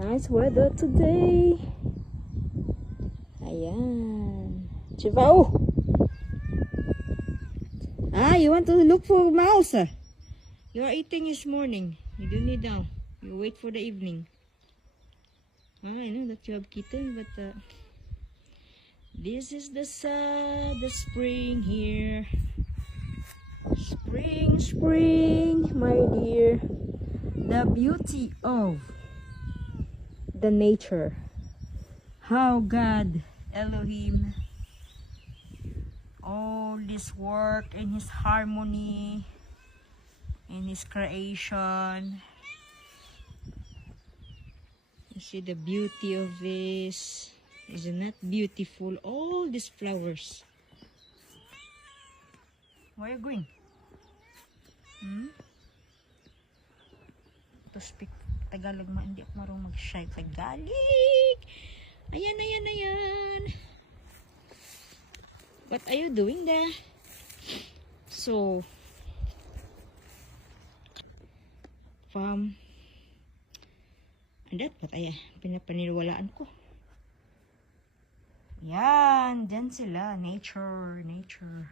Nice weather today. Ayan. Chivao! You want to look for mouse? You are eating this morning. You don't need now. You wait for the evening. Well, I know that you have kitten, but this is the spring here. Spring, spring, my dear. The beauty of the nature. How God, Elohim, all this work and His harmony in His creation. You see the beauty of this. Isn't that beautiful? All these flowers. Where are you going? To speak Tagalog, hindi ako marunong mag-shy Tagalog. Ayan, ayan, ayan. What are you doing there? So, and that, what ay pinapaniwalaan ko. Yan, dyan sila. Nature, nature.